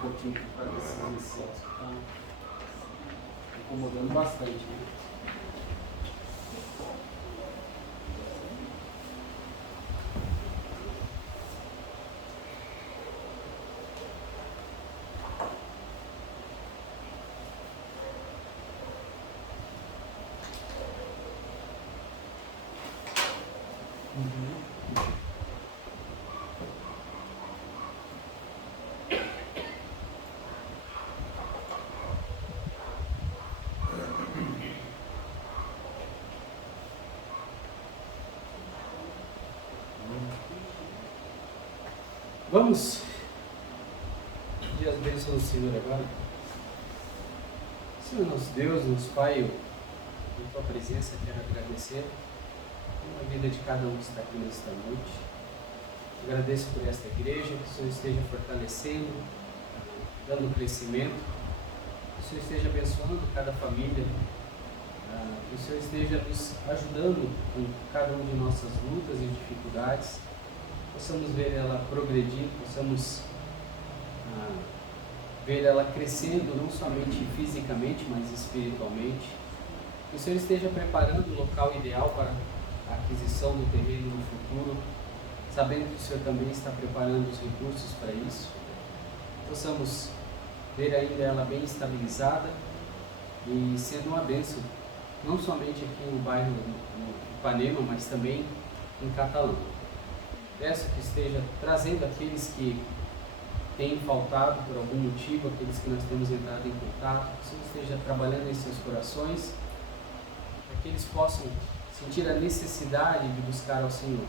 pouquinho para esses insetos que estão incomodando bastante, né? Vamos pedir as bênçãos do Senhor agora. Senhor nosso Deus, nosso Pai, eu, em Tua presença, quero agradecer pela vida de cada um que está aqui nesta noite. Agradeço por esta igreja, que o Senhor esteja fortalecendo, dando crescimento, que o Senhor esteja abençoando cada família, que o Senhor esteja nos ajudando com cada uma de nossas lutas e dificuldades. Possamos ver ela progredindo, possamos ver ela crescendo, não somente fisicamente, mas espiritualmente. Que o Senhor esteja preparando o local ideal para a aquisição do terreno no futuro, sabendo que o Senhor também está preparando os recursos para isso. Possamos ver ainda ela bem estabilizada e sendo uma bênção, não somente aqui no bairro no Ipanema, mas também em Catalão. Peço que esteja trazendo aqueles que têm faltado por algum motivo, aqueles que nós temos entrado em contato, que o Senhor esteja trabalhando em seus corações, para que eles possam sentir a necessidade de buscar ao Senhor.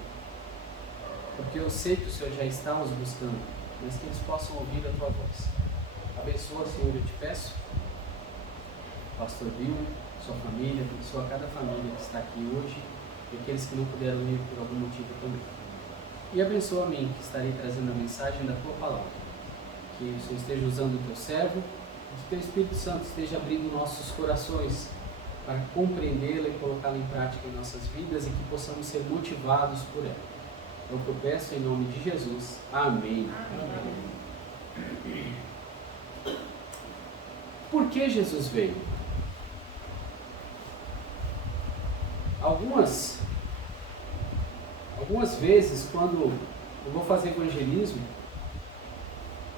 Porque eu sei que o Senhor já está os buscando, mas que eles possam ouvir a Tua voz. Abençoa, Senhor, eu te peço. Pastor Bill, sua família, abençoa cada família que está aqui hoje e aqueles que não puderam ir por algum motivo também. E abençoa a mim, que estarei trazendo a mensagem da Tua palavra. Que o Senhor esteja usando o Teu servo, que o Teu Espírito Santo esteja abrindo nossos corações para compreendê-la e colocá-la em prática em nossas vidas e que possamos ser motivados por ela. É o que eu peço em nome de Jesus. Amém. Amém. Por que Jesus veio? Algumas vezes, quando eu vou fazer evangelismo,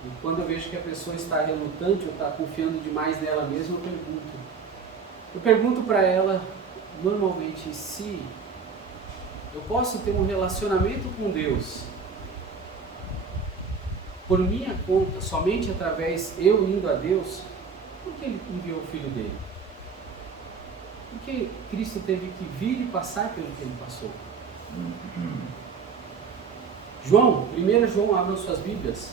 e quando eu vejo que a pessoa está relutante ou está confiando demais nela mesma, eu pergunto para ela, normalmente, se eu posso ter um relacionamento com Deus por minha conta, somente através eu indo a Deus, por que Ele enviou o Filho dele? Por que Cristo teve que vir e passar pelo que Ele passou? João, 1 João, abram suas Bíblias,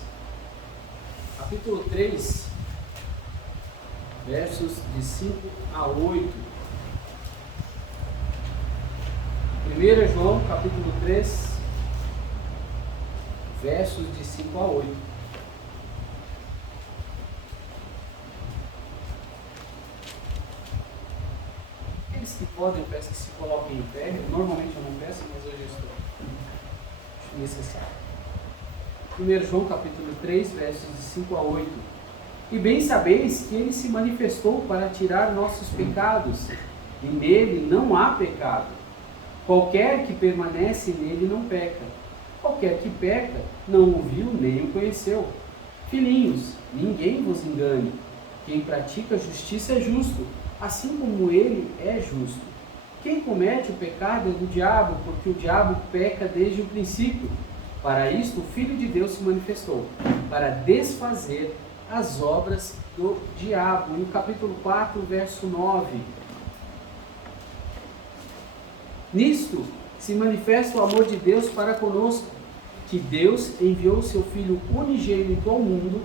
capítulo 3, versos de 5 a 8. 1 João, capítulo 3, versos de 5 a 8. Aqueles que podem, eu peço que se coloquem em pé. Normalmente eu não peço, mas hoje eu estou. Acho necessário. 1 João, capítulo 3, versos de 5 a 8. E bem sabeis que Ele se manifestou para tirar nossos pecados, e nele não há pecado. Qualquer que permanece nele não peca. Qualquer que peca não o viu nem o conheceu. Filhinhos, ninguém vos engane. Quem pratica justiça é justo, assim como ele é justo. Quem comete o pecado é do diabo, porque o diabo peca desde o princípio. Para isto o Filho de Deus se manifestou, para desfazer as obras do diabo. No capítulo 4, verso 9. Nisto se manifesta o amor de Deus para conosco, que Deus enviou seu Filho unigênito ao mundo,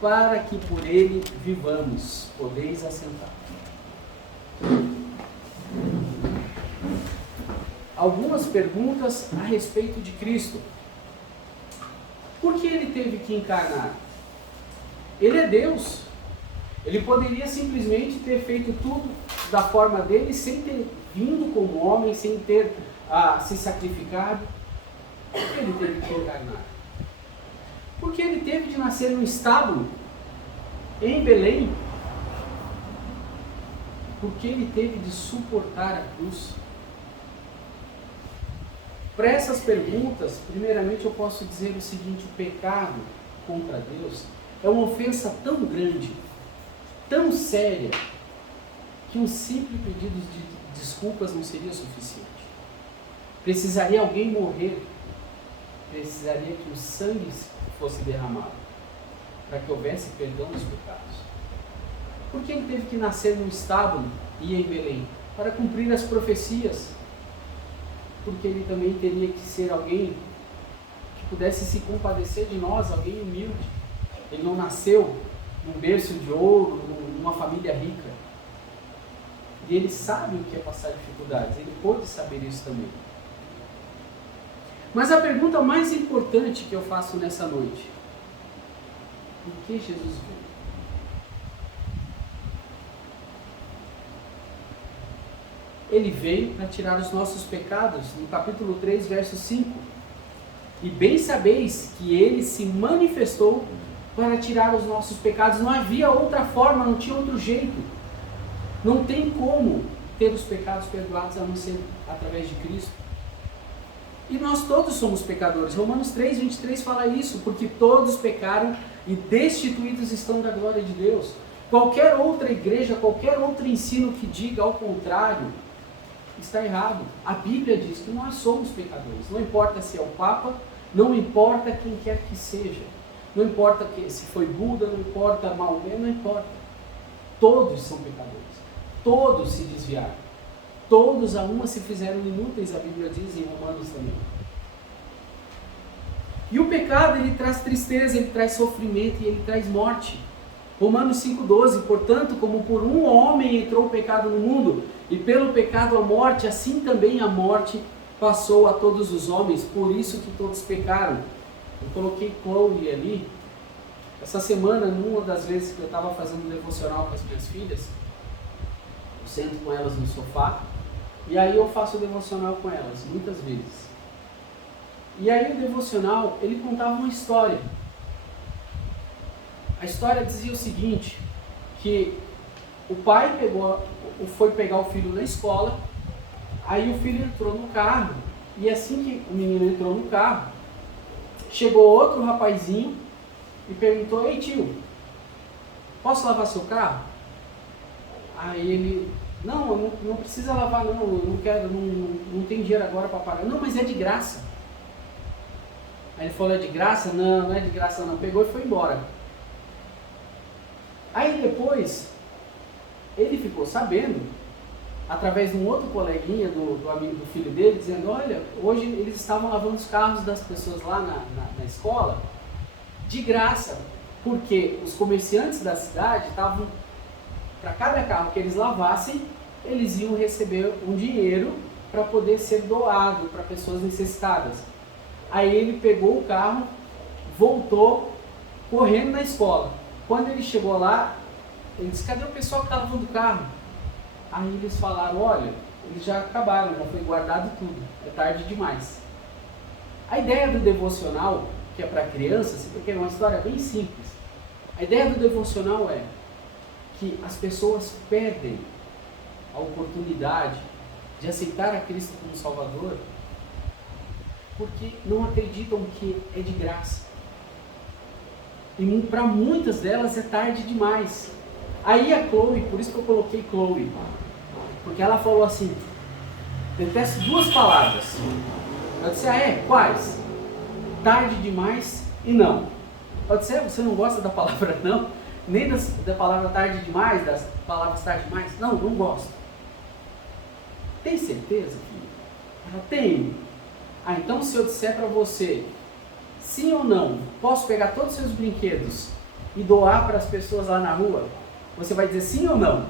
para que por ele vivamos. Podeis assentar. Algumas perguntas a respeito de Cristo. Por que ele teve que encarnar? Ele é Deus. Ele poderia simplesmente ter feito tudo da forma dele, sem ter vindo como homem, sem ter se sacrificado. Por que ele teve que encarnar? Porque ele teve de nascer num estábulo, em Belém, porque ele teve de suportar a cruz? Para essas perguntas, primeiramente eu posso dizer o seguinte: o pecado contra Deus é uma ofensa tão grande, tão séria, que um simples pedido de desculpas não seria suficiente. Precisaria alguém morrer, precisaria que o sangue fosse derramado, para que houvesse perdão dos pecados. Por que ele teve que nascer num estábulo e em Belém? Para cumprir as profecias. Porque ele também teria que ser alguém que pudesse se compadecer de nós, alguém humilde. Ele não nasceu num berço de ouro, numa família rica. E ele sabe o que é passar dificuldades, ele pôde saber isso também. Mas a pergunta mais importante que eu faço nessa noite: por que Jesus veio? Ele veio para tirar os nossos pecados, no capítulo 3, verso 5. E bem sabeis que ele se manifestou para tirar os nossos pecados. Não havia outra forma, não tinha outro jeito. Não tem como ter os pecados perdoados a não ser através de Cristo. E nós todos somos pecadores. Romanos 3, 23 fala isso, porque todos pecaram e destituídos estão da glória de Deus. Qualquer outra igreja, qualquer outro ensino que diga ao contrário, está errado. A Bíblia diz que nós somos pecadores. Não importa se é o Papa, não importa quem quer que seja. Não importa se foi Buda, não importa Maomé, não importa. Todos são pecadores. Todos se desviaram. Todos a uma se fizeram inúteis, a Bíblia diz em Romanos também. E o pecado, ele traz tristeza, ele traz sofrimento e ele traz morte. Romanos 5,12, portanto, como por um homem entrou o pecado no mundo, e pelo pecado a morte, assim também a morte passou a todos os homens, por isso que todos pecaram. Eu coloquei Chloe ali. Essa semana, numa das vezes que eu estava fazendo um devocional com as minhas filhas, eu sento com elas no sofá, e aí eu faço o devocional com elas, muitas vezes. E aí o devocional, ele contava uma história. A história dizia o seguinte, que o pai foi pegar o filho na escola, aí o filho entrou no carro, e assim que o menino entrou no carro, chegou outro rapazinho e perguntou: ei tio, posso lavar seu carro? Aí ele: não precisa lavar não, eu não quero, não tem dinheiro agora para pagar. Não, mas é de graça. Aí ele falou: é de graça? Não é de graça não. Pegou e foi embora. Aí depois, ele ficou sabendo, através de um outro coleguinha do amigo do filho dele, dizendo: olha, hoje eles estavam lavando os carros das pessoas lá na escola, de graça, porque os comerciantes da cidade estavam, para cada carro que eles lavassem, eles iam receber um dinheiro para poder ser doado para pessoas necessitadas. Aí ele pegou o carro, voltou correndo na escola. Quando ele chegou lá, ele disse: cadê o pessoal que está lavando o carro? Aí eles falaram: olha, eles já acabaram, já foi guardado tudo, é tarde demais. A ideia do devocional, que é para crianças, porque é uma história bem simples. A ideia do devocional é que as pessoas perdem a oportunidade de aceitar a Cristo como Salvador porque não acreditam que é de graça. E para muitas delas é tarde demais. Aí a Chloe, por isso que eu coloquei Chloe, porque ela falou assim: detesto duas palavras. Ela disse: quais? Tarde demais e não. Ela disse: você não gosta da palavra não? Nem da palavra tarde demais, das palavras tarde demais? Não gosto. Tem certeza, filho? Ela tem. Então se eu disser para você, sim ou não, posso pegar todos os seus brinquedos e doar para as pessoas lá na rua? Você vai dizer sim ou não?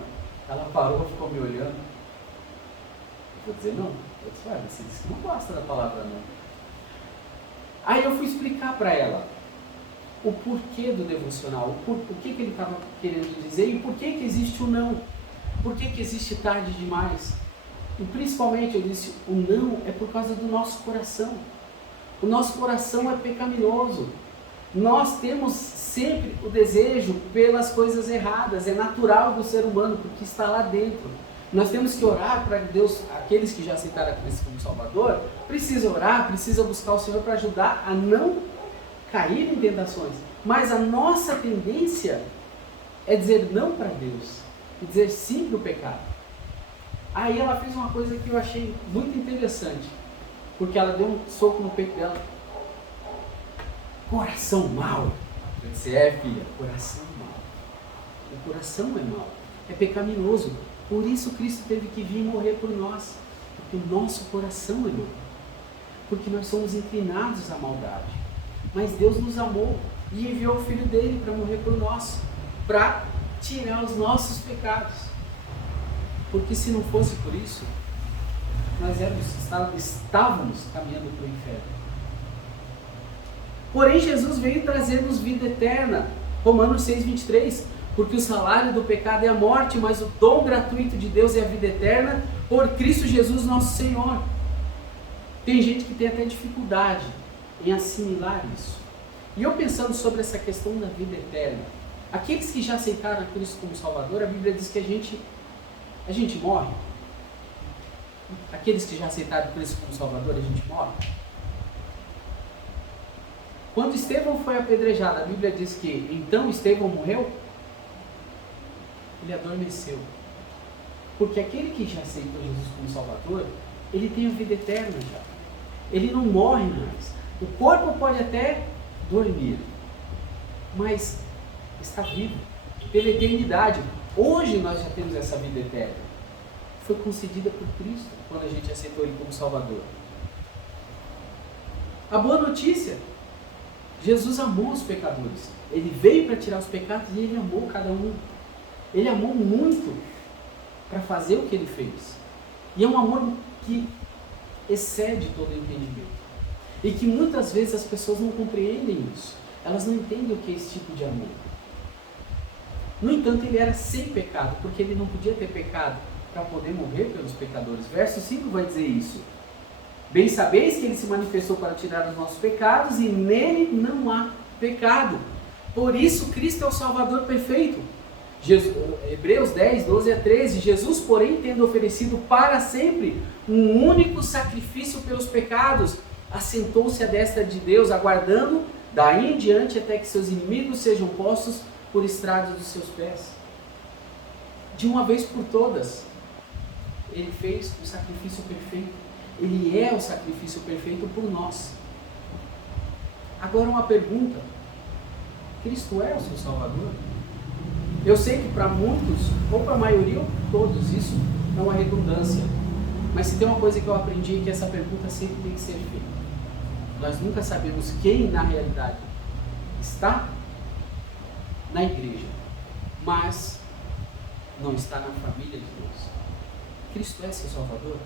Ela parou, ficou me olhando. Eu vou dizer não. Eu disse: você disse que não gosta da palavra não. Aí eu fui explicar para ela o porquê do devocional, o que ele estava querendo dizer e por que existe o não. Por que existe tarde demais? E principalmente eu disse, o não é por causa do nosso coração. O nosso coração é pecaminoso. Nós temos sempre o desejo pelas coisas erradas, é natural do ser humano, porque está lá dentro. Nós temos que orar para Deus, aqueles que já aceitaram a Cristo como Salvador, precisa orar, precisa buscar o Senhor para ajudar a não cair em tentações. Mas a nossa tendência é dizer não para Deus, e dizer sim para o pecado. Aí ela fez uma coisa que eu achei muito interessante, porque ela deu um soco no peito dela. Coração mau. Eu disse, filha, coração mau. O coração é mau, é pecaminoso. Por isso Cristo teve que vir morrer por nós, porque o nosso coração é mau, porque nós somos inclinados à maldade. Mas Deus nos amou e enviou o Filho dele para morrer por nós, para tirar os nossos pecados. Porque se não fosse por isso, nós estávamos caminhando para o inferno. Porém, Jesus veio trazer-nos vida eterna. Romanos 6,23. Porque o salário do pecado é a morte, mas o dom gratuito de Deus é a vida eterna por Cristo Jesus nosso Senhor. Tem gente que tem até dificuldade em assimilar isso. E eu pensando sobre essa questão da vida eterna, aqueles que já aceitaram a Cristo como Salvador, a Bíblia diz que a gente morre. Aqueles que já aceitaram Cristo como Salvador, a gente morre. Quando Estevão foi apedrejado, a Bíblia diz que então Estevão morreu? Ele adormeceu. Porque aquele que já aceitou Jesus como Salvador, ele tem a vida eterna já. Ele não morre mais. O corpo pode até dormir, mas está vivo pela eternidade. Hoje nós já temos essa vida eterna. Foi concedida por Cristo quando a gente aceitou Ele como Salvador. A boa notícia: Jesus amou os pecadores. Ele veio para tirar os pecados e Ele amou cada um. Ele amou muito para fazer o que Ele fez. E é um amor que excede todo entendimento. E que muitas vezes as pessoas não compreendem isso. Elas não entendem o que é esse tipo de amor. No entanto, Ele era sem pecado, porque Ele não podia ter pecado para poder morrer pelos pecadores. Verso 5 vai dizer isso. Bem sabeis que Ele se manifestou para tirar os nossos pecados e nele não há pecado. Por isso Cristo é o Salvador perfeito. Hebreus 10, 12 a 13. Jesus, porém, tendo oferecido para sempre um único sacrifício pelos pecados, assentou-se à destra de Deus, aguardando daí em diante até que seus inimigos sejam postos por estrados dos seus pés. De uma vez por todas, Ele fez o sacrifício perfeito. Ele é o sacrifício perfeito por nós. Agora uma pergunta: Cristo é o seu Salvador? Eu sei que para muitos, ou para a maioria, ou todos, isso é uma redundância. Mas se tem uma coisa que eu aprendi, é que essa pergunta sempre tem que ser feita. Nós nunca sabemos quem na realidade está na igreja, mas não está na família de Deus. Cristo é seu Salvador?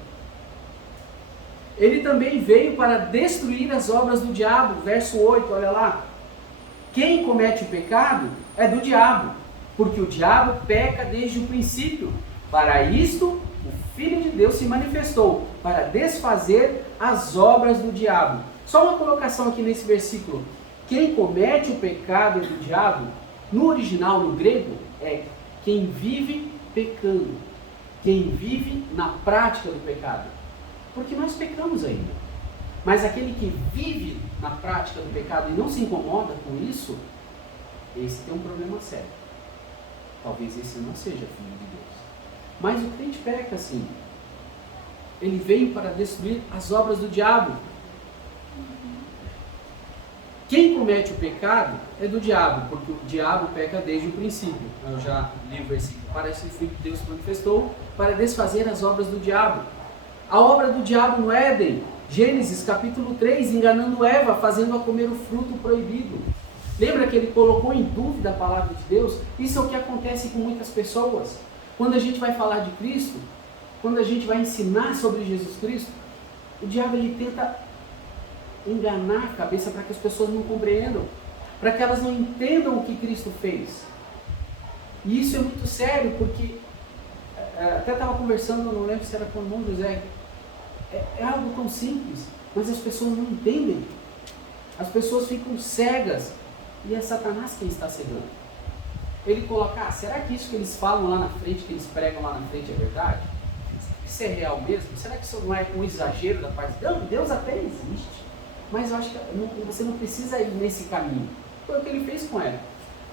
Ele também veio para destruir as obras do diabo. Verso 8, olha lá. Quem comete o pecado é do diabo, porque o diabo peca desde o princípio. Para isto, o Filho de Deus se manifestou, para desfazer as obras do diabo. Só uma colocação aqui nesse versículo. Quem comete o pecado é do diabo, no original, no grego, é quem vive pecando. Quem vive na prática do pecado. Porque nós pecamos ainda. Mas aquele que vive na prática do pecado e não se incomoda com isso, esse tem um problema sério. Talvez esse não seja filho de Deus. Mas o crente peca assim. Ele veio para destruir as obras do diabo. Quem comete o pecado é do diabo, porque o diabo peca desde o princípio. Eu já li o versículo. Para isso o Filho de Deus se manifestou para desfazer as obras do diabo. A obra do diabo no Éden, Gênesis capítulo 3, enganando Eva, fazendo-a comer o fruto proibido. Lembra que ele colocou em dúvida a palavra de Deus? Isso é o que acontece com muitas pessoas. Quando a gente vai falar de Cristo, quando a gente vai ensinar sobre Jesus Cristo, o diabo ele tenta enganar a cabeça para que as pessoas não compreendam, para que elas não entendam o que Cristo fez. E isso é muito sério, porque até estava conversando, não lembro se era com o irmão José, é algo tão simples, mas as pessoas não entendem. As pessoas ficam cegas E é Satanás quem está cegando. Ele coloca, será que isso que eles falam lá na frente, que eles pregam lá na frente é verdade? Isso é real mesmo? Será que isso não é um exagero da parte de Deus? Deus até existe, mas eu acho que você não precisa ir nesse caminho. Foi o que ele fez com ela.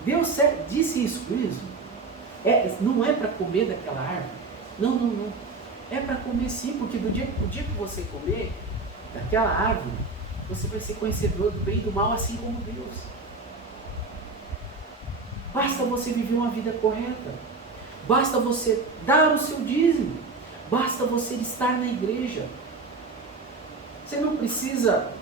Deus disse isso mesmo. Não é para comer daquela árvore. Não. É para comer sim, porque o dia que você comer daquela árvore, você vai ser conhecedor do bem e do mal, assim como Deus. Basta você viver uma vida correta. Basta você dar o seu dízimo. Basta você estar na igreja. Você não precisa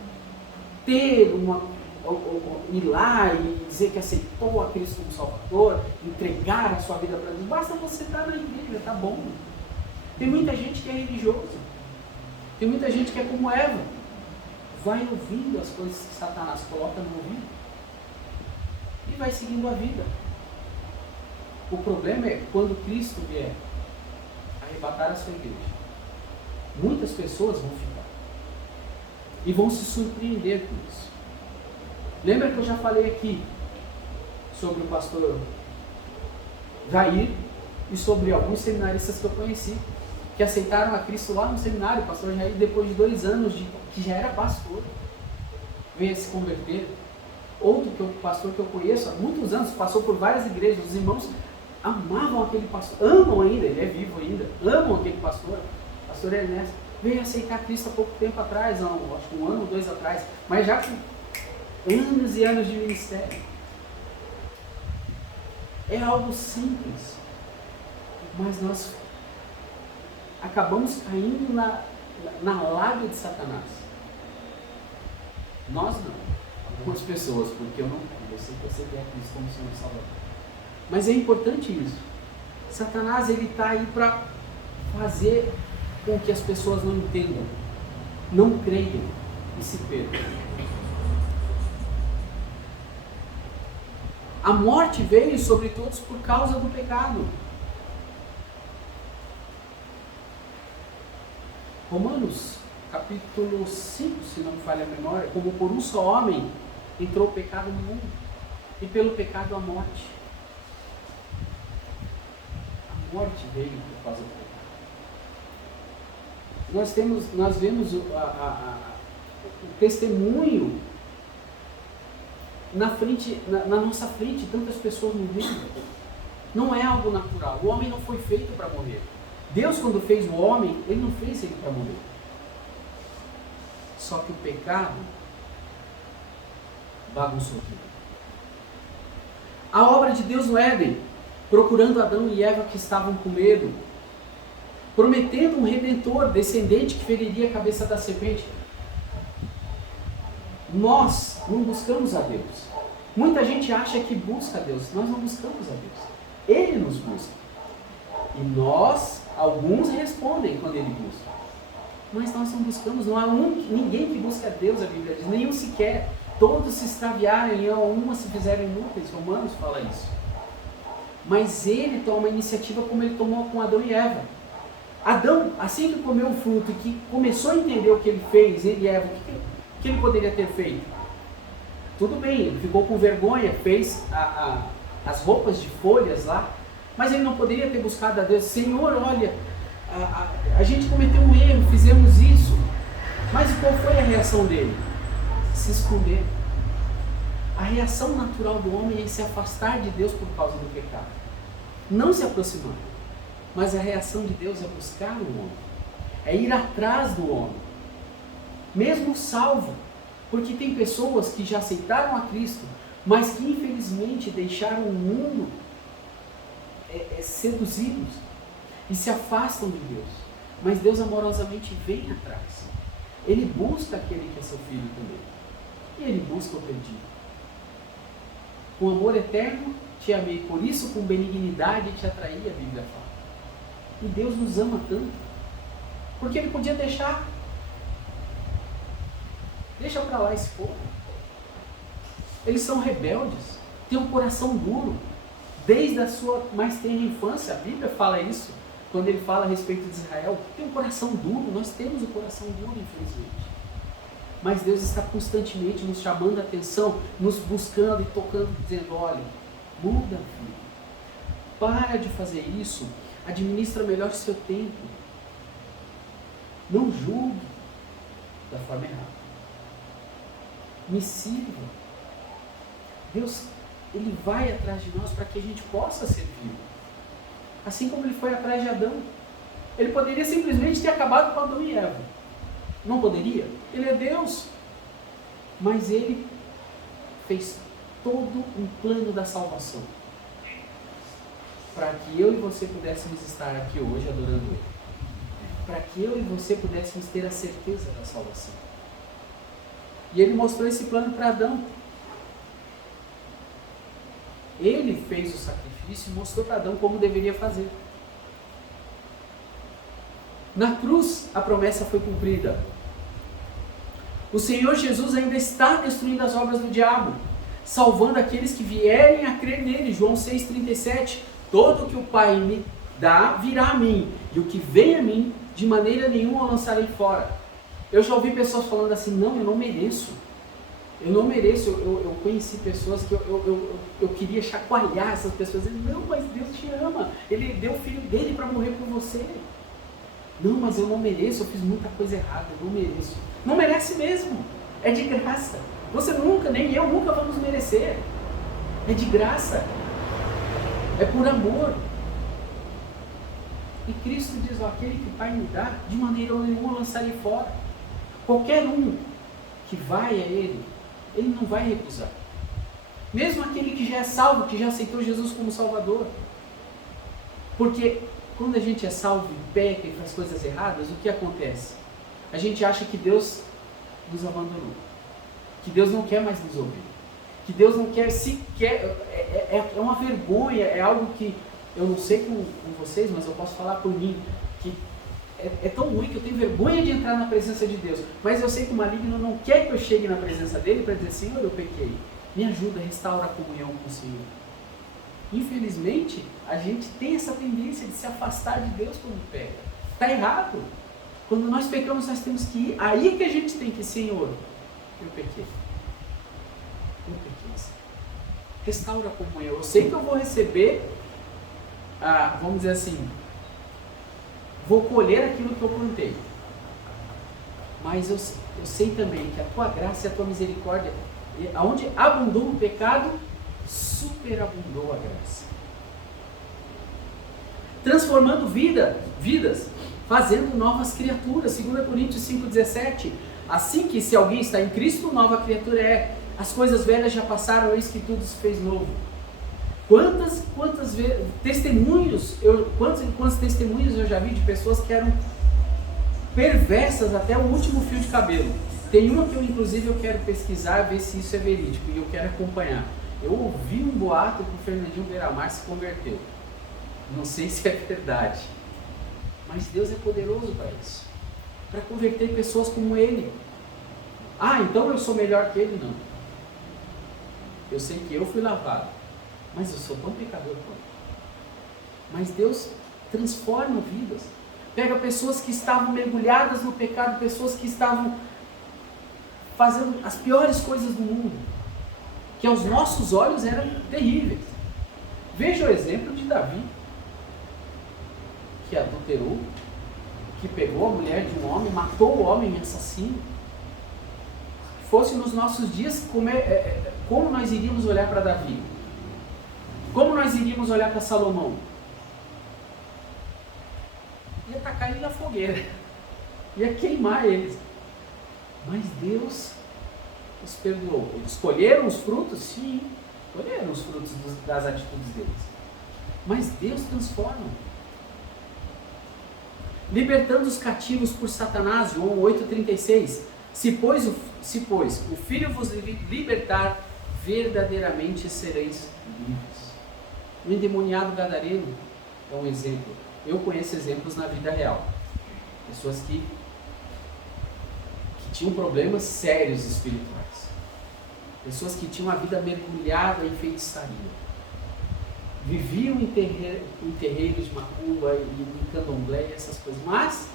ir lá e dizer que aceitou a Cristo como Salvador, entregar a sua vida para Deus. Basta você estar na igreja, tá bom. Tem muita gente que é religiosa. Tem muita gente que é como Eva. Vai ouvindo as coisas que Satanás coloca no ouvido e vai seguindo a vida. O problema é quando Cristo vier arrebatar a sua igreja. Muitas pessoas vão ficar e vão se surpreender com isso. Lembra que eu já falei aqui sobre o pastor Jair e sobre alguns seminaristas que eu conheci, que aceitaram a Cristo lá no seminário. O pastor Jair, depois de 2 anos que já era pastor, veio a se converter. Outro pastor que eu conheço há muitos anos, passou por várias igrejas, os irmãos amavam aquele pastor, amam ainda, ele é vivo ainda, amam aquele pastor Ernesto, veio aceitar Cristo há pouco tempo atrás, acho que 1 ano ou 2 atrás, mas já com anos e anos de ministério. É algo simples, mas nós acabamos caindo na lábia de Satanás. Nós não, algumas pessoas, porque eu não caio, eu sei que você quer Cristo como Senhor e Salvador. Mas é importante isso. Satanás, ele está aí para fazer com que as pessoas não entendam, não creiam e se percam. A morte veio sobre todos por causa do pecado. Romanos, capítulo 5, se não me falha a memória, como por um só homem entrou o pecado no mundo, e pelo pecado a morte. A morte veio por causa do pecado. Nós vemos o testemunho na nossa frente, tantas pessoas morrendo. Não é algo natural. O homem não foi feito para morrer. Deus, quando fez o homem, ele não fez ele para morrer. Só que o pecado bagunçou tudo. A obra de Deus no Éden, procurando Adão e Eva que estavam com medo, prometendo um redentor descendente que feriria a cabeça da serpente. Nós não buscamos a Deus. Muita gente acha que busca a Deus. Nós não buscamos a Deus. Ele nos busca. E nós, alguns respondem quando Ele busca. Mas nós não buscamos. Não há ninguém que busque a Deus, a Bíblia diz. Nenhum sequer. Todos se extraviaram e a uma se fizeram inúteis. Romanos fala isso. Mas Ele toma a iniciativa como Ele tomou com Adão e Eva. Adão, assim que comeu o fruto e que começou a entender o que ele fez, ele e Eva, o que ele poderia ter feito? Tudo bem, ele ficou com vergonha, fez as roupas de folhas lá, mas ele não poderia ter buscado a Deus. Senhor, olha, a gente cometeu um erro, fizemos isso. Mas qual foi a reação dele? Se esconder. A reação natural do homem é se afastar de Deus por causa do pecado, não se aproximar. Mas a reação de Deus é buscar o homem, é ir atrás do homem, mesmo salvo, porque tem pessoas que já aceitaram a Cristo, mas que infelizmente deixaram o mundo seduzidos e se afastam de Deus. Mas Deus amorosamente vem atrás. Ele busca aquele que é seu filho também, e Ele busca o perdido. Com amor eterno te amei, por isso com benignidade te atraí, a Bíblia fala. E Deus nos ama tanto, porque Ele podia deixa para lá esse povo. Eles são rebeldes, têm um coração duro, desde a sua mais tenra infância. A Bíblia fala isso, quando Ele fala a respeito de Israel, tem um coração duro. Nós temos um coração duro, infelizmente. Mas Deus está constantemente nos chamando a atenção, nos buscando e tocando, dizendo, olha, muda, filho. Para de fazer isso. Administra melhor seu tempo. Não julgue da forma errada. Me sirva. Deus, Ele vai atrás de nós para que a gente possa servir. Assim como Ele foi atrás de Adão. Ele poderia simplesmente ter acabado com Adão e Eva. Não poderia? Ele é Deus. Mas Ele fez todo um plano da salvação. Para que eu e você pudéssemos estar aqui hoje adorando Ele. Para que eu e você pudéssemos ter a certeza da salvação. E Ele mostrou esse plano para Adão. Ele fez o sacrifício e mostrou para Adão como deveria fazer. Na cruz, a promessa foi cumprida. O Senhor Jesus ainda está destruindo as obras do diabo, salvando aqueles que vierem a crer nele. João 6,37. Todo o que o Pai me dá virá a mim, e o que vem a mim, de maneira nenhuma o lançarei fora. Eu já ouvi pessoas falando assim, não, eu não mereço. Eu não mereço. Eu conheci pessoas que eu queria chacoalhar essas pessoas, dizendo, não, mas Deus te ama. Ele deu o filho dele para morrer por você. Não, mas eu não mereço, eu fiz muita coisa errada, eu não mereço. Não merece mesmo. É de graça. Você nunca, nem eu, nunca vamos merecer. É de graça. É por amor. E Cristo diz, ó, aquele que o Pai me dá, de maneira nenhuma lançarei fora. Qualquer um que vai a Ele, Ele não vai recusar. Mesmo aquele que já é salvo, que já aceitou Jesus como Salvador. Porque quando a gente é salvo e peca e faz coisas erradas, o que acontece? A gente acha que Deus nos abandonou. Que Deus não quer mais nos ouvir. Que Deus não quer sequer... É uma vergonha, é algo que eu não sei com vocês, mas eu posso falar por mim, que é tão ruim que eu tenho vergonha de entrar na presença de Deus. Mas eu sei que o maligno não quer que eu chegue na presença dele para dizer, Senhor, eu pequei. Me ajuda, restaura a comunhão com o Senhor. Infelizmente, a gente tem essa tendência de se afastar de Deus quando peca. Está errado. Quando nós pecamos, nós temos que ir. Aí que a gente tem que ir, Senhor, eu pequei. Eu pequei. Restaura a comunhão. Eu sei que eu vou receber, vamos dizer assim, vou colher aquilo que eu plantei. Mas eu sei também que a tua graça e a tua misericórdia, aonde abundou o pecado, superabundou a graça. Transformando vidas, fazendo novas criaturas. 2 Coríntios 5,17. Assim que se alguém está em Cristo, nova criatura é. As coisas velhas já passaram, eis que tudo se fez novo. Quantos testemunhos eu já vi de pessoas que eram perversas até o último fio de cabelo. Tem uma que eu quero pesquisar, ver se isso é verídico, e eu quero acompanhar. Eu ouvi um boato que o Fernandinho Beiramar se converteu. Não sei se é verdade, mas Deus é poderoso para isso, para converter pessoas como ele. Então eu sou melhor que ele? Não. Eu sei que eu fui lavado, mas eu sou tão pecador quanto. Mas Deus transforma vidas. Pega pessoas que estavam mergulhadas no pecado, pessoas que estavam fazendo as piores coisas do mundo, que aos nossos olhos eram terríveis. Veja o exemplo de Davi, que adulterou, que pegou a mulher de um homem, matou o homem assassino. Fosse nos nossos dias, como nós iríamos olhar para Davi? Como nós iríamos olhar para Salomão? Ia tacar ele na fogueira, ia queimar eles. Mas Deus os perdoou. Eles escolheram os frutos? Sim, escolheram os frutos das atitudes deles. Mas Deus transforma. Libertando os cativos por Satanás, João 8,36. Se pois o Filho vos libertar, verdadeiramente sereis livres. O endemoniado gadareno é um exemplo. Eu conheço exemplos na vida real. Pessoas que tinham problemas sérios espirituais. Pessoas que tinham a vida mergulhada em feitiçaria. Viviam em terreiros de macumba e em candomblé e essas coisas. Mas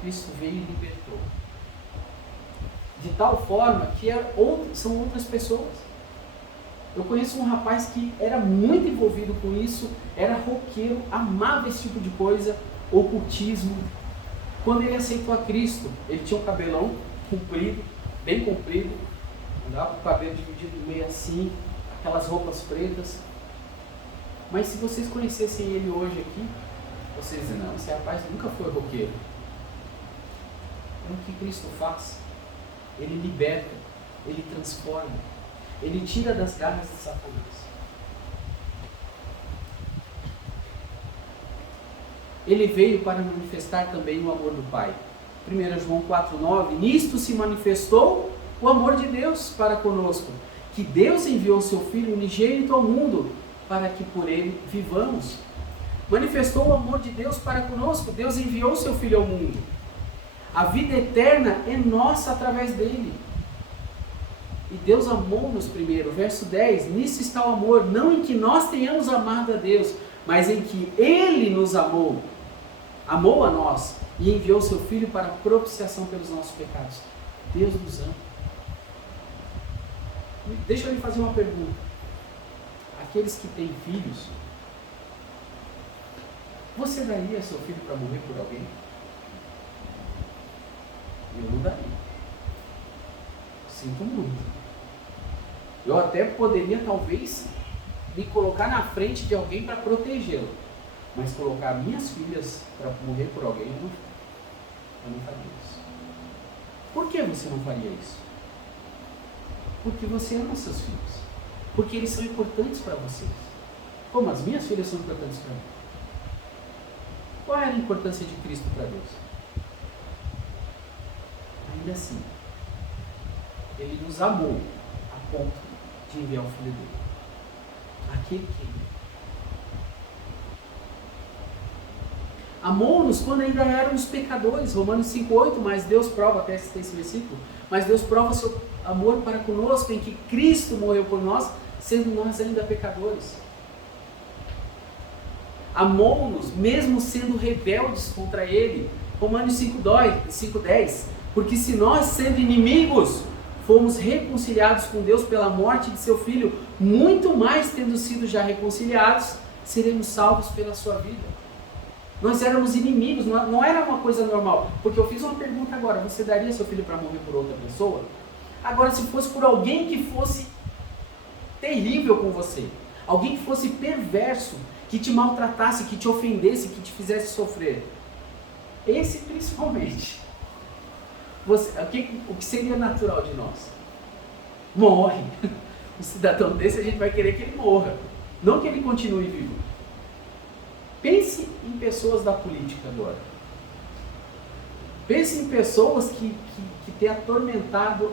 Cristo veio e libertou. de tal forma que são outras pessoas. Eu conheço um rapaz que era muito envolvido com isso, era roqueiro, amava esse tipo de coisa, ocultismo. Quando ele aceitou a Cristo, ele tinha um cabelão comprido, bem comprido, andava com o cabelo dividido no meio assim, aquelas roupas pretas. Mas se vocês conhecessem ele hoje aqui, vocês dizem, não, esse rapaz nunca foi roqueiro. É o que Cristo faz. Ele liberta, ele transforma, ele tira das garras de Satanás. Ele veio para manifestar também o amor do Pai. 1 João 4,9, nisto se manifestou o amor de Deus para conosco, que Deus enviou seu Filho unigênito ao mundo, para que por ele vivamos. Manifestou o amor de Deus para conosco, Deus enviou seu Filho ao mundo. A vida eterna é nossa através dele. E Deus amou-nos primeiro, verso 10, nisso está o amor, não em que nós tenhamos amado a Deus, mas em que Ele nos amou a nós e enviou seu Filho para a propiciação pelos nossos pecados. Deus nos ama. Deixa eu lhe fazer uma pergunta. Aqueles que têm filhos, você daria seu filho para morrer por alguém? Eu não daria. Sinto muito. Eu até poderia, talvez, me colocar na frente de alguém para protegê-lo. Mas colocar minhas filhas para morrer por alguém, eu não faria isso. Por que você não faria isso? Porque você ama seus filhos. Porque eles são importantes para vocês. Como as minhas filhas são importantes para mim. Qual era a importância de Cristo para Deus? Ainda assim, Ele nos amou a ponto de enviar o Filho dele. Aquele que amou-nos quando ainda éramos pecadores. Romanos 5,8, mas Deus prova, até esse versículo, mas Deus prova seu amor para conosco em que Cristo morreu por nós, sendo nós ainda pecadores. Amou-nos mesmo sendo rebeldes contra Ele. Romanos 5,10, porque se nós, sendo inimigos, fomos reconciliados com Deus pela morte de seu Filho, muito mais tendo sido já reconciliados, seremos salvos pela sua vida. Nós éramos inimigos, não era uma coisa normal. Porque eu fiz uma pergunta agora, você daria seu filho para morrer por outra pessoa? Agora, se fosse por alguém que fosse terrível com você, alguém que fosse perverso, que te maltratasse, que te ofendesse, que te fizesse sofrer, esse principalmente, o que seria natural de nós? Morre. Um cidadão desse, a gente vai querer que ele morra, não que ele continue vivo. Pense em pessoas da política agora. Pense em pessoas que têm atormentado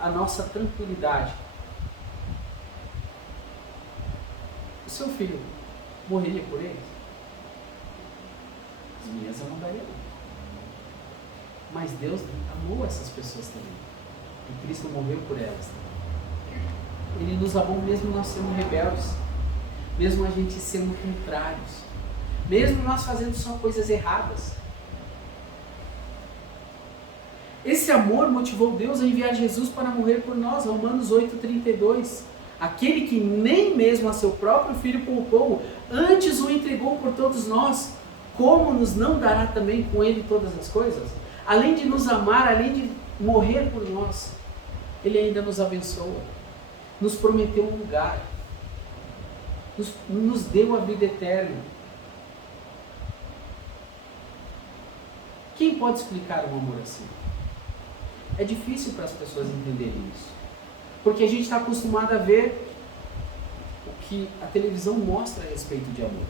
a nossa tranquilidade. O seu filho morreria por eles? As minhas eu não daria. Mas Deus amou essas pessoas também. E Cristo morreu por elas também. Ele nos amou mesmo nós sendo rebeldes. Mesmo a gente sendo contrários, mesmo nós fazendo só coisas erradas. Esse amor motivou Deus a enviar Jesus para morrer por nós, Romanos 8,32. Aquele que nem mesmo a seu próprio Filho poupou, antes o entregou por todos nós, como nos não dará também com Ele todas as coisas? Além de nos amar, além de morrer por nós, Ele ainda nos abençoa, nos prometeu um lugar, nos deu a vida eterna. Quem pode explicar um amor assim? É difícil para as pessoas entenderem isso. Porque a gente está acostumado a ver o que a televisão mostra a respeito de amor.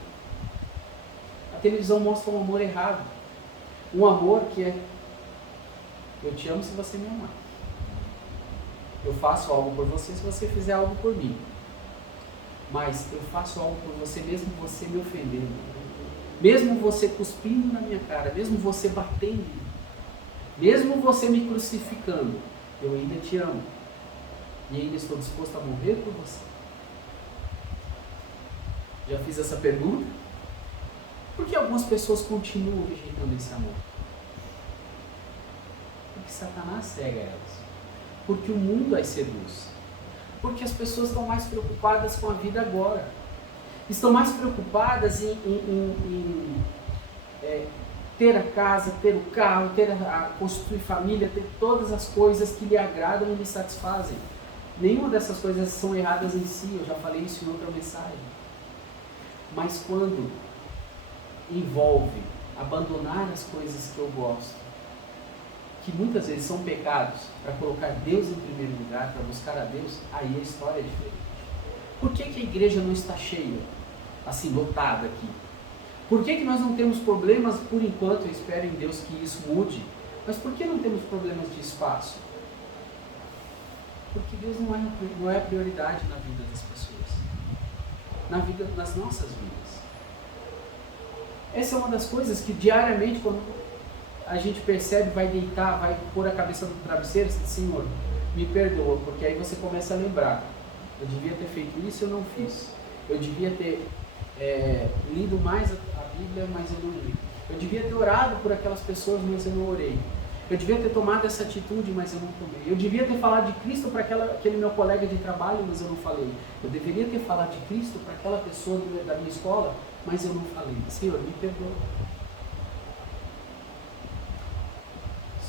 A televisão mostra um amor errado. Um amor que é: eu te amo se você me amar. Eu faço algo por você se você fizer algo por mim. Mas eu faço algo por você mesmo você me ofendendo, mesmo você cuspindo na minha cara, mesmo você batendo, mesmo você me crucificando, eu ainda te amo e ainda estou disposto a morrer por você. Já fiz essa pergunta? Por que algumas pessoas continuam rejeitando esse amor? Porque Satanás cega elas. Porque o mundo as seduz. Porque as pessoas estão mais preocupadas com a vida agora. Estão mais preocupadas em ter a casa, ter o carro, constituir família, ter todas as coisas que lhe agradam e lhe satisfazem. Nenhuma dessas coisas são erradas em si, eu já falei isso em outra mensagem. Mas quando envolve abandonar as coisas que eu gosto, que muitas vezes são pecados, para colocar Deus em primeiro lugar, para buscar a Deus, aí a história é diferente. Por que a igreja não está cheia, assim, lotada aqui? Por que nós não temos problemas, por enquanto, eu espero em Deus que isso mude, mas por que não temos problemas de espaço? Porque Deus não é a prioridade na vida das pessoas, nas nossas vidas. Essa é uma das coisas que diariamente, quando a gente percebe, vai deitar, vai pôr a cabeça no travesseiro, você diz, Senhor, me perdoa, porque aí você começa a lembrar, eu devia ter feito isso e eu não fiz, eu devia ter lido mais a Bíblia, mas eu não li, eu devia ter orado por aquelas pessoas, mas eu não orei, eu devia ter tomado essa atitude, mas eu não tomei, eu devia ter falado de Cristo para aquele meu colega de trabalho, mas eu não falei, eu deveria ter falado de Cristo para aquela pessoa da minha escola, mas eu não falei. Senhor, me perdoa.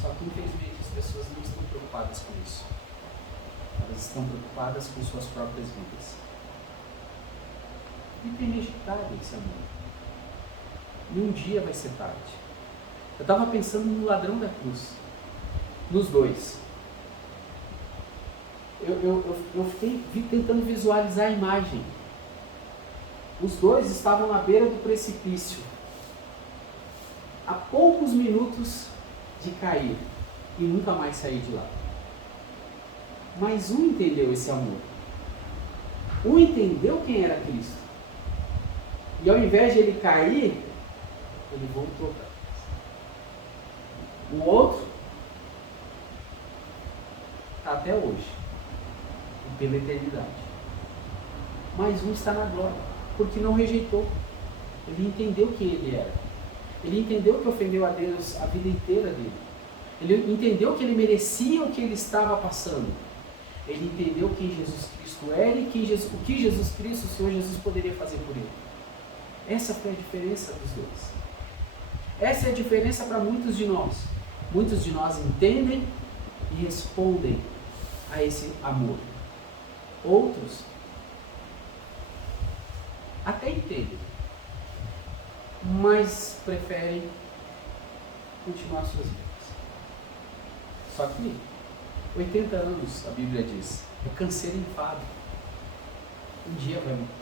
Só que infelizmente as pessoas não estão preocupadas com isso. Elas estão preocupadas com suas próprias vidas. E tem rejeitado esse amor. E um dia vai ser tarde. Eu estava pensando no ladrão da cruz. Nos dois. Eu fiquei tentando visualizar a imagem. Os dois estavam na beira do precipício. A poucos minutos de cair e nunca mais sair de lá. Mas um entendeu esse amor. Um entendeu quem era Cristo. E ao invés de ele cair, ele voltou para trás. O outro está até hoje, e pela eternidade. Mas um está na glória, porque não rejeitou. Ele entendeu quem ele era. Ele entendeu que ofendeu a Deus a vida inteira dele. Ele entendeu que ele merecia o que ele estava passando. Ele entendeu quem Jesus Cristo era e o que Jesus Cristo, o Senhor Jesus, poderia fazer por ele. Essa foi a diferença dos dois. Essa é a diferença para muitos de nós. Muitos de nós entendem e respondem a esse amor. Outros até entendem, mas preferem continuar suas vidas. Só que 80 anos, a Bíblia diz, é canseiro e enfado. Um dia vai morrer.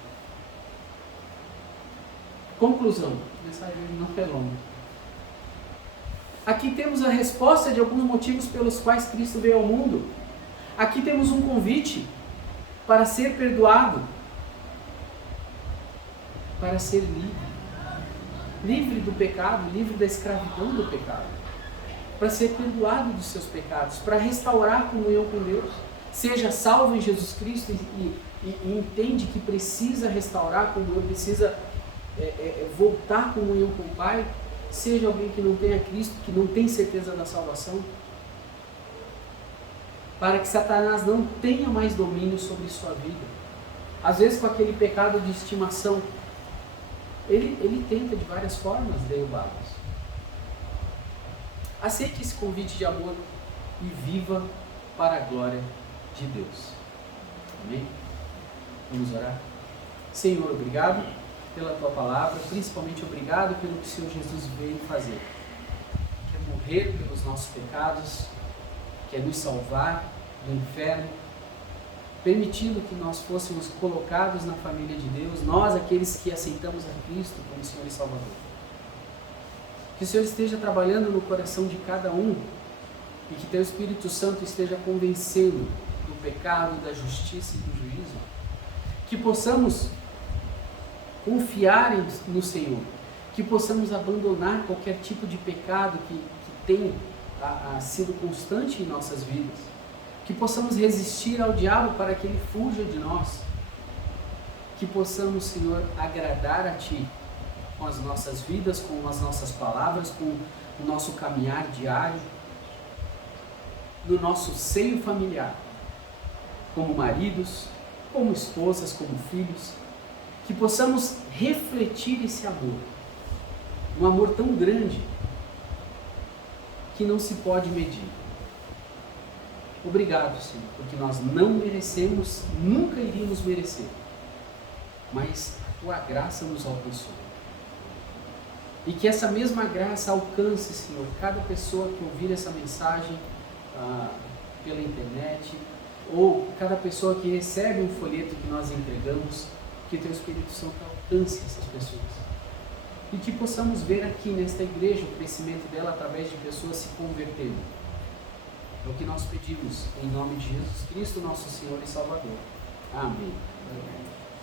Conclusão, a mensagem não é longa. Aqui temos a resposta de alguns motivos pelos quais Cristo veio ao mundo. Aqui temos um convite para ser perdoado, para ser livre. Livre do pecado, livre da escravidão do pecado. Para ser perdoado dos seus pecados, para restaurar a comunhão com Deus. Seja salvo em Jesus Cristo e entende que precisa restaurar a comunhão, precisa voltar à comunhão com o Pai. Seja alguém que não tenha Cristo, que não tem certeza da salvação. Para que Satanás não tenha mais domínio sobre sua vida. Às vezes com aquele pecado de estimação, ele tenta de várias formas derrubá-los. Aceite esse convite de amor e viva para a glória de Deus. Amém? Vamos orar? Senhor, obrigado pela Tua palavra, principalmente obrigado pelo que o Senhor Jesus veio fazer. Que é morrer pelos nossos pecados, que é nos salvar do inferno, permitindo que nós fôssemos colocados na família de Deus, nós, aqueles que aceitamos a Cristo como Senhor e Salvador. Que o Senhor esteja trabalhando no coração de cada um e que Teu Espírito Santo esteja convencendo do pecado, da justiça e do juízo. Que possamos confiar no Senhor, que possamos abandonar qualquer tipo de pecado que tem sido constante em nossas vidas, que possamos resistir ao diabo para que ele fuja de nós, que possamos, Senhor, agradar a Ti com as nossas vidas, com as nossas palavras, com o nosso caminhar diário, no nosso seio familiar, como maridos, como esposas, como filhos, que possamos refletir esse amor, um amor tão grande que não se pode medir. Obrigado, Senhor, porque nós não merecemos, nunca iríamos merecer, mas a Tua graça nos alcançou. E que essa mesma graça alcance, Senhor, cada pessoa que ouvir essa mensagem pela internet, ou cada pessoa que recebe um folheto que nós entregamos, que Teu Espírito Santo alcance essas pessoas. E que possamos ver aqui nesta igreja o crescimento dela através de pessoas se convertendo. É o que nós pedimos, em nome de Jesus Cristo, nosso Senhor e Salvador. Amém.